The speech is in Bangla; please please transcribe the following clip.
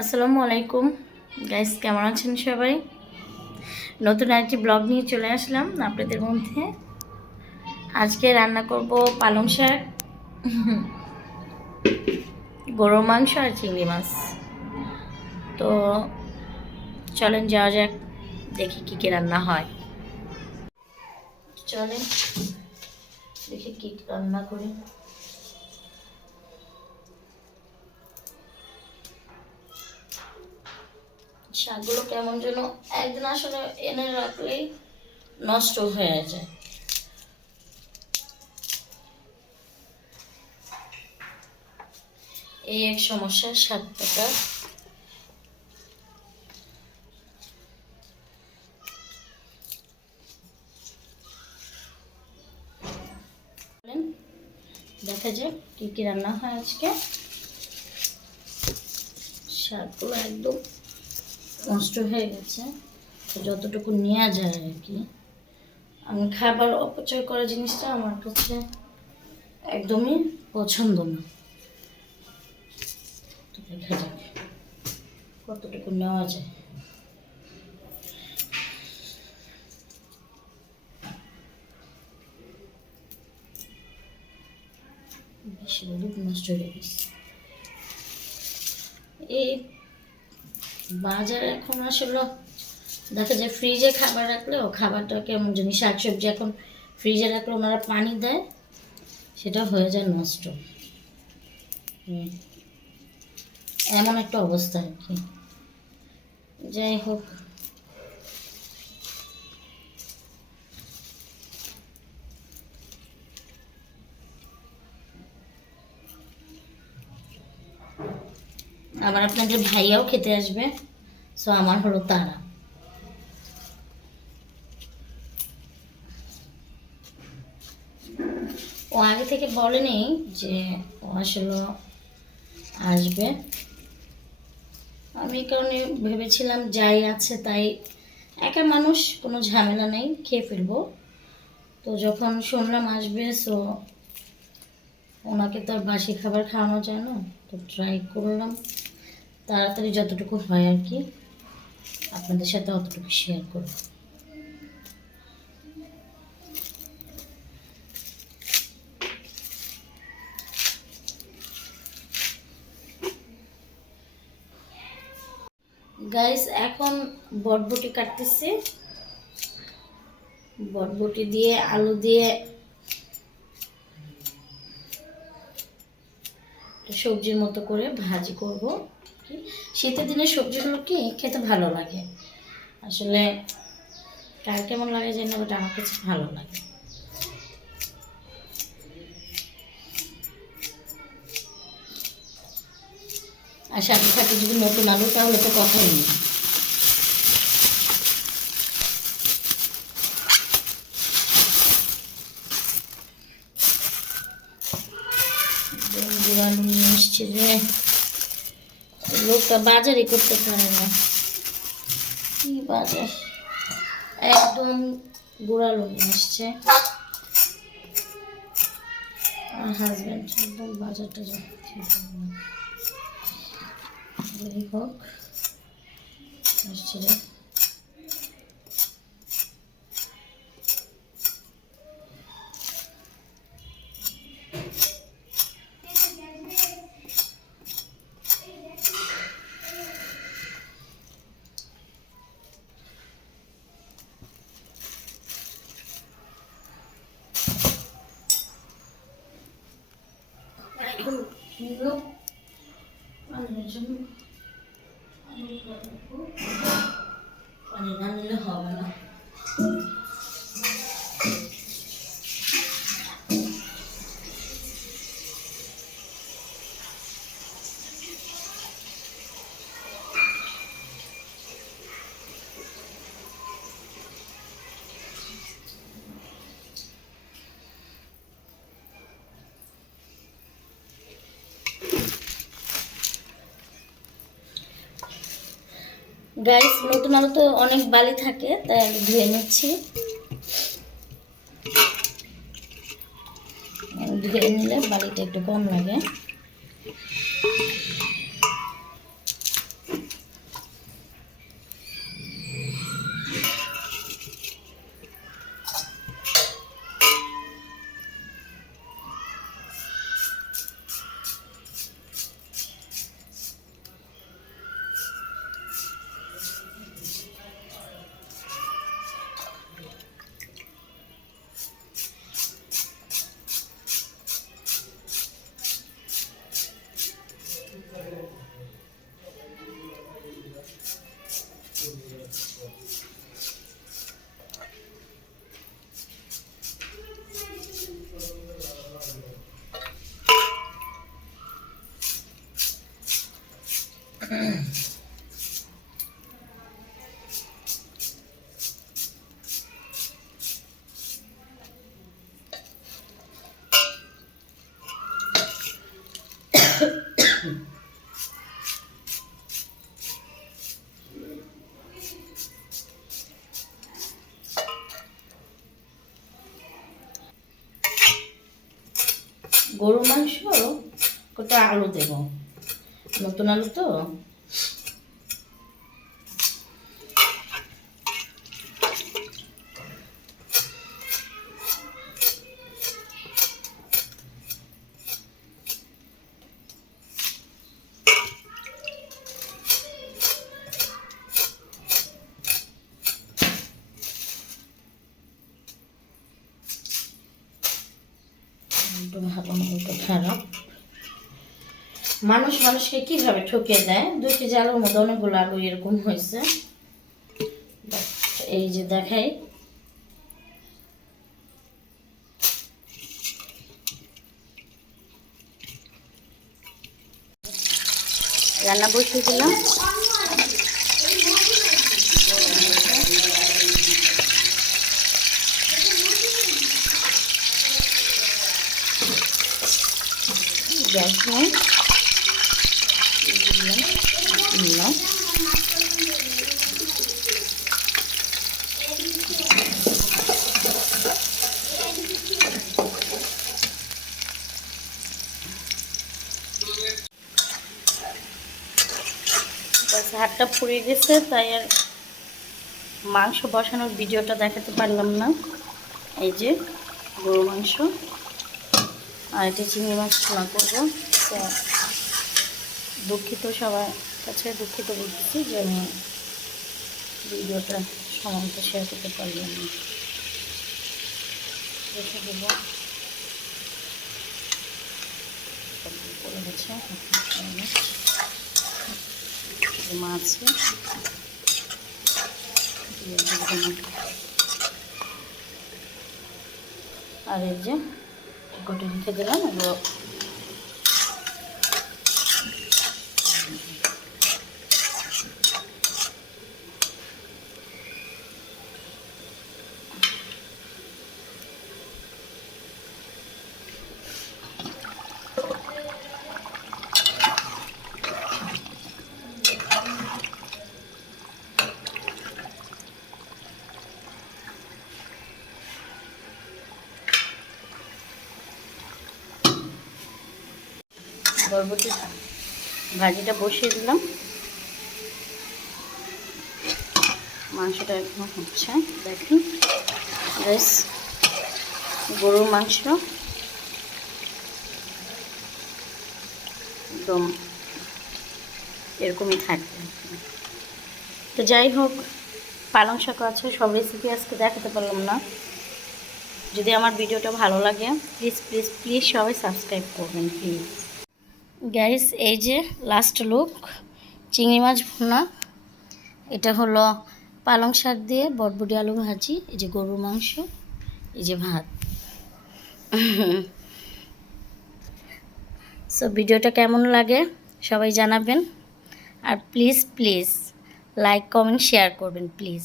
আসসালামু আলাইকুম গাইস, কেমন আছেন সবাই? নতুন আরেকটি ব্লগ নিয়ে চলে আসলাম আপনাদের মধ্যে। আজকে রান্না করব পালং শাক, গরুর মাংস আর চিংড়ি মাছ। তো চলেন যাওয়া যাক, দেখি কী কী রান্না হয়। চলেন দেখি কী রান্না করি। শাকগুলো কেমন যেন একদিন আসলে এনে রাখলেই নষ্ট হয়ে যায়। এই এক সমস্যা শাক পাতা। দেখা যাক কী কী রান্না হয় আজকে। শাকগুলো একদম নষ্ট হয়ে গেছে, তো যতটুকু নেওয়া যায় আর কি। আমি খাবার অপচয় করা জিনিসটা আমার কাছে একদমই পছন্দ না। তো দেখা যাক কতটুকু নেওয়া যায়। বেশি নষ্ট হয়ে গেছে। এই বাজার এখন আসলে দেখা যায় ফ্রিজে খাবার রাখলেও খাবারটা কেমন জানি, শাকসবজি এখন ফ্রিজে রাখলে ওনারা পানি দেয়, সেটা হয়ে যায় নষ্ট। এমন একটা অবস্থা আর কি। যাই হোক, আবার আপনাদের ভাইয়াও খেতে আসবে, সো আমার হলো তারা। ও আগে থেকে বলেনি যে ও আসলে আসবে। আমি কারণে ভেবেছিলাম যাই আছে তাই, একা মানুষ, কোনো ঝামেলা নেই, খেয়ে ফেলবো। তো যখন শুনলাম আসবে, সো ওনাকে তো আর বাসি খাবার খাওয়ানো যায় না, তো ট্রাই করলাম তাড়াতাড়ি যতটুকু হয় আর কি আপনাদের সাথে অতটুকু শেয়ার করব। গাইস, এখন বটবটি কাটতেছি। বটবটি দিয়ে আলু দিয়ে সবজির মতো করে ভাজি করব। কি শীতের দিনে সবজিগুলো কি খেতে ভালো লাগে আসলে, কার কেমন লাগে জানি না, বাট আমার কাছে ভালো লাগে। আর সাথে সাথে যদি নতুন আলু, তাহলে তো কথাই নেই। আলু নিয়ে এসছে যে লোকটা বাজারই করতে পারে না। কি বাজার, একদম গুড়ালো নিয়ে এসছে। আর হাজব্যান্ড একদম বাজারটা যাই হোক আসছে রে। এখন পানি না নিলে হবে না। গাইস, নতুন আলু তো অনেক বালি থাকে, তাই আমি ধুয়ে নিচ্ছি। ধুয়ে নিলে বালিটা একটু কম লাগে। গরু মাংস কটা আলু দেব, নতুন আলু তো। ভালো মতো খারাপ মানুষ মানুষকে কিভাবে ঠকিয়ে দেয়। 2 কেজি আলুর মধ্যে অনেকগুলো আলু এরকম হয়েছে। এই যে দেখাই, রান্না বসিয়ে দিলাম। গ্যাস নেই, দিলাম। হাতটা পুড়ে গেছে, তাই আর মাংস বসানোর ভিডিওটা দেখাতে পারলাম না। এই যে গরু মাংস আর এটা চিংড়ি মাছ রান্না করবো। তো দুঃখিত, সবার কাছে দুঃখিত বলতেছি যে আমি ভিডিওটা সময় শেয়ার করতে পারলাম না। রেখে দেবো, পড়ে গেছে মাছ। আর এই যে গোটে রেখে দিলাম, এগুলো বরবটি ভাজিটা বসিয়ে দিলাম। মাংসটা এখন হচ্ছে, দেখুন বেশ গরুর মাংস একদম এরকমই থাকবে। তো যাই হোক, পালং শাক আছে, সব রেসিপি আজকে দেখাতে পারলাম না। যদি আমার ভিডিওটা ভালো লাগে প্লিজ প্লিজ প্লিজ সবাই সাবস্ক্রাইব করবেন প্লিজ। গাইস, এই যে লাস্ট লুক, চিংড়ি মাছ ভুনা, এটা হলো পালং শাক দিয়ে বটবটি আলু ভাজি, এই যে গরুর মাংস, এই যে ভাত। সো ভিডিওটা কেমন লাগে সবাই জানাবেন, আর please please like comment share করবেন প্লিজ।